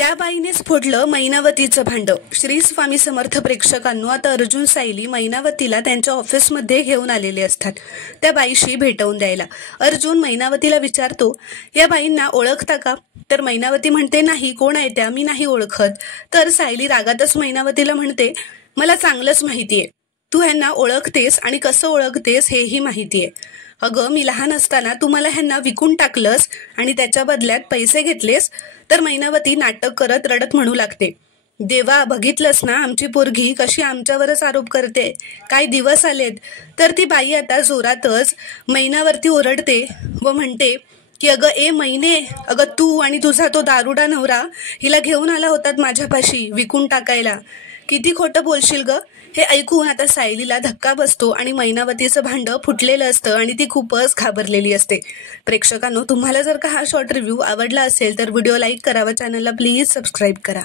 त्या बाईनेच फोडलं मैनावतीचं भांड। श्री स्वामी समर्थ प्रेक्षकांनो, आता अर्जुन सायली मैनावतीला त्यांच्या ऑफिसमध्ये घेऊन आलेले असतात त्या बाईशी भेटवून द्यायला। अर्जुन मैनावतीला विचारतो, या बाईंना ओळखता का? तर मैनावती म्हणते, नाही, कोण आहे त्या? मी नाही ओळखत। तर सायली रागातच मैनावतीला म्हणते, मला चांगलंच माहितीये, तू ह्यांना ओळखतेस आणि कसं ओळखतेस हेही माहितीये। अगं, मी लहान असताना तू मला ह्यांना विकून टाकलंस आणि त्याच्या बदल्यात पैसे घेतलेस। तर मैनावती नाटक करत रडत म्हणू लागते, देवा, बघितलंस ना आमची पोरगी कशी आमच्यावरच आरोप करते, काय दिवस आलेत। तर ती बाई आता जोरातच मैनावरती ओरडते व म्हणते की अगं ए मैने, अगं तू आणि तुझा तो दारुडा नवरा हिला घेऊन आला होतात माझ्यापाशी विकून टाकायला, किती खोटं बोलशील ग। हे ऐकून आता सायलीला धक्का बसतो आणि मैनावतीचं भांड फुटलेलं असतं आणि ती खूपच घाबरलेली असते। प्रेक्षकांनो, तुम्हाला जर का हा शॉर्ट रिव्ह्यू आवडला असेल तर व्हिडिओ लाईक करा व चॅनलला प्लीज सबस्क्राईब करा।